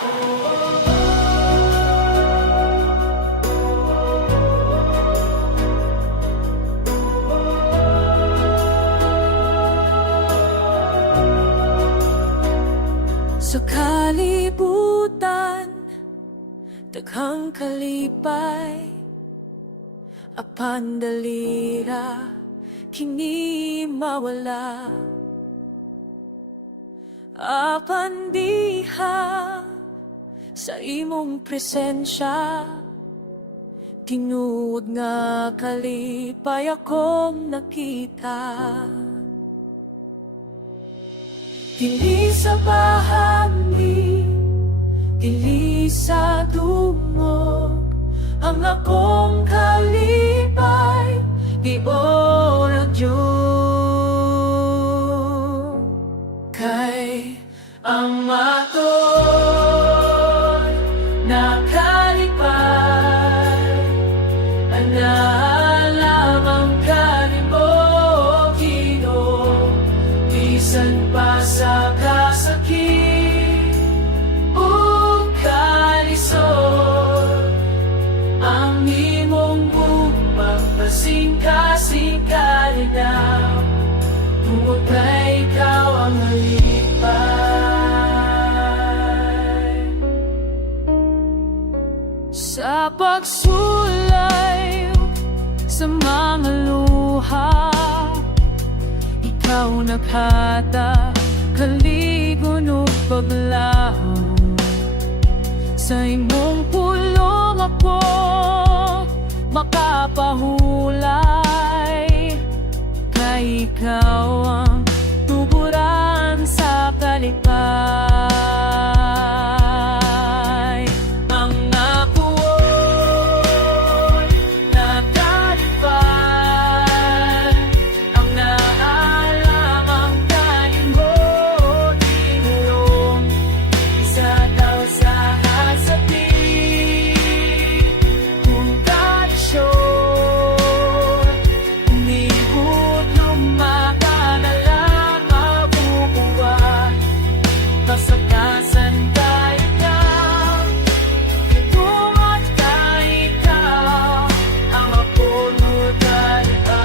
Sa kalibutan, daghang kalipay, apan dalira kini mawala. Apan diha sa imong presensya, tinuod nga kalipay akong nakita. Dili sa bahagi, dili sa dungog, ang akong kalipay giorag yun. Kay ang maton na kalipay, ana lamang kanimo Ginoo, bisan pa sa kasakit ug kalisod, ang imong bugmang pasingka-singkalinaw, tungod na ikaw ang malipay. Sa pagsulay sa mga luha, ikaw naghata kaligon ug paglaho. Sa imong pulong ako makapahulay, kay ikaw ang tuburan sa kalipay. Ang nabuoy na kalipay, ang naalamang kanimo Ginoo, sa tao sa kasakit ug kalisod, umibot lumakadala mabubuhat, kasakasan ka ikaw, itungot ka ikaw, ang apunod kalipay.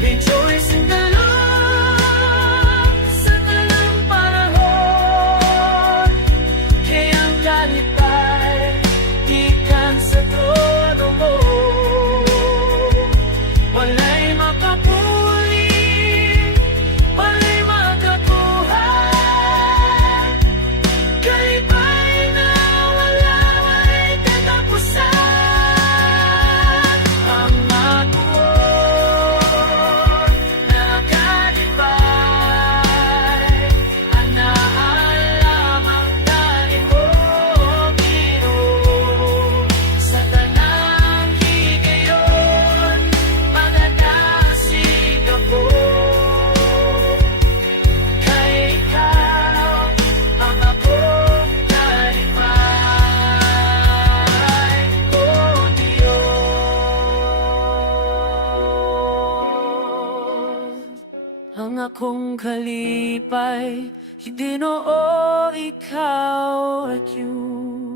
Rejoice in the Lord sa talang panahon, kaya ang kalipay ikan sa trono mo. Walay makapuli, walay makabuhay, kalipay na walay katapusan. Ang matuon na kalipay, ang naalamang kanimo Ginoo, sa tanang higayon magadasig ako, kay ikaw ang akong kalipay, O Diyos. Ang akong kalipay, Ginoo, ikaw at yun.